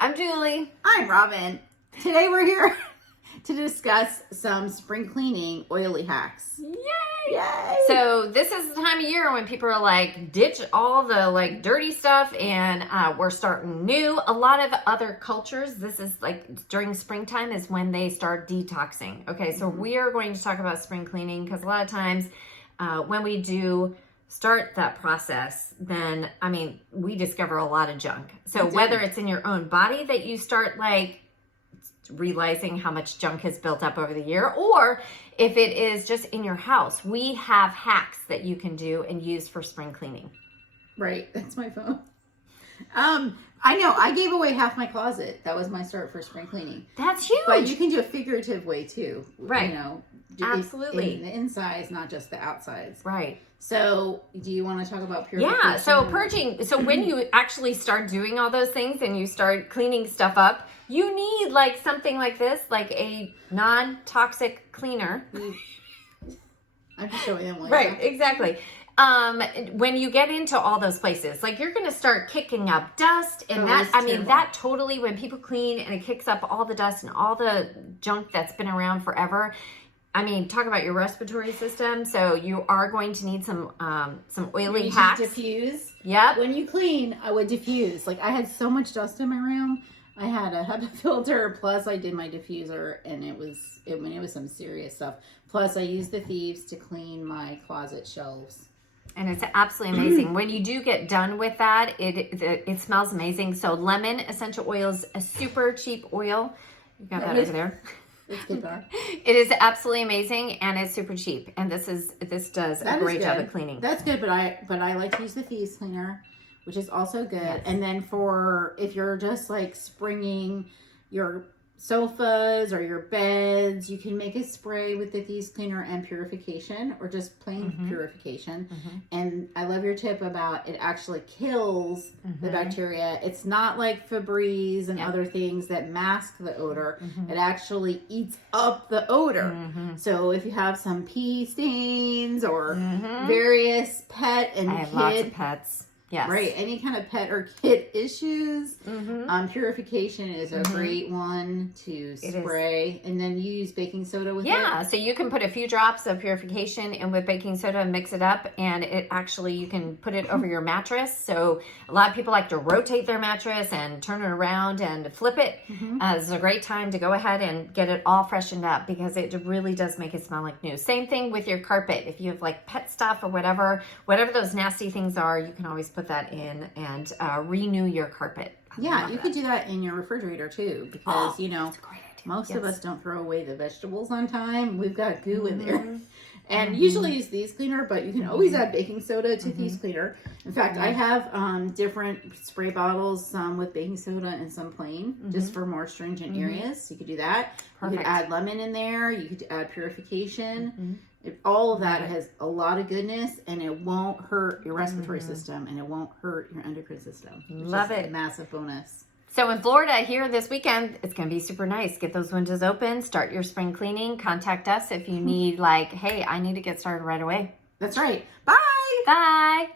I'm Julie. I'm Robin. Today we're here to discuss some spring cleaning oily hacks. Yay! Yay! So this is the time of year when people are like, ditch all the like dirty stuff and we're starting new. A lot of other cultures, this is like during springtime is when they start detoxing. Okay, so we are going to talk about spring cleaning because a lot of times when we do start that process, then, I mean, we discover a lot of junk. So whether it's in your own body that you start like realizing how much junk has built up over the year, or if it is just in your house, we have hacks that you can do and use for spring cleaning. Right, that's my phone. I know, I gave away half my closet. That was my start for spring cleaning. That's huge. But you can do a figurative way too. Right. You know, absolutely. In the insides, not just the outsides. Right. So, do you want to talk about purification? Yeah, so purging. So when you actually start doing all those things and you start cleaning stuff up, you need like something like this, like a non-toxic cleaner. I'm just showing them like right, that. Exactly. When you get into all those places, like you're going to start kicking up dust and that totally, when people clean and it kicks up all the dust and all the junk that's been around forever. I mean, talk about your respiratory system. So you are going to need some oily hacks. Diffuse. Yep. When you clean, I would diffuse. Like I had so much dust in my room. I had a HEPA filter, plus I did my diffuser, and it was some serious stuff. Plus I used the Thieves to clean my closet shelves. And it's absolutely amazing. When you do get done with that, it smells amazing. So lemon essential oil is a super cheap oil. You got that over there. It's good, though. It is absolutely amazing, and it's super cheap. And this does a great job of cleaning. That's good, but I like to use the Thieves cleaner, which is also good. Yes. And then if you're just like springing your sofas or your beds, you can make a spray with the Thieves cleaner and purification, or just plain purification. And I love your tip about it actually kills the bacteria. It's not like Febreze and other things that mask the odor. It actually eats up the odor. So if you have some pee stains or various pet and I have lots of pets. Yes. Right. Any kind of pet or kid issues. Purification is a great one to spray. And then you use baking soda with it. Yeah. So you can put a few drops of purification in with baking soda and mix it up. And it actually, you can put it over your mattress. So a lot of people like to rotate their mattress and turn it around and flip it. This is a great time to go ahead and get it all freshened up, because it really does make it smell like new. Same thing with your carpet. If you have like pet stuff or whatever those nasty things are, you can always put that in and renew your carpet. Yeah, you could do that in your refrigerator too, because most of us don't throw away the vegetables on time. We've got goo in there. And usually use Thieves cleaner, but you can always add baking soda to Thieves cleaner. In fact, I have different spray bottles, some with baking soda and some plain, just for more stringent areas. You could do that. Perfect. You could add lemon in there. You could add purification. All of that has a lot of goodness, and it won't hurt your respiratory system, and it won't hurt your endocrine system. Love it. A massive bonus. So in Florida here this weekend, it's going to be super nice. Get those windows open, start your spring cleaning. Contact us if you need hey, I need to get started right away. That's right. Bye. Bye.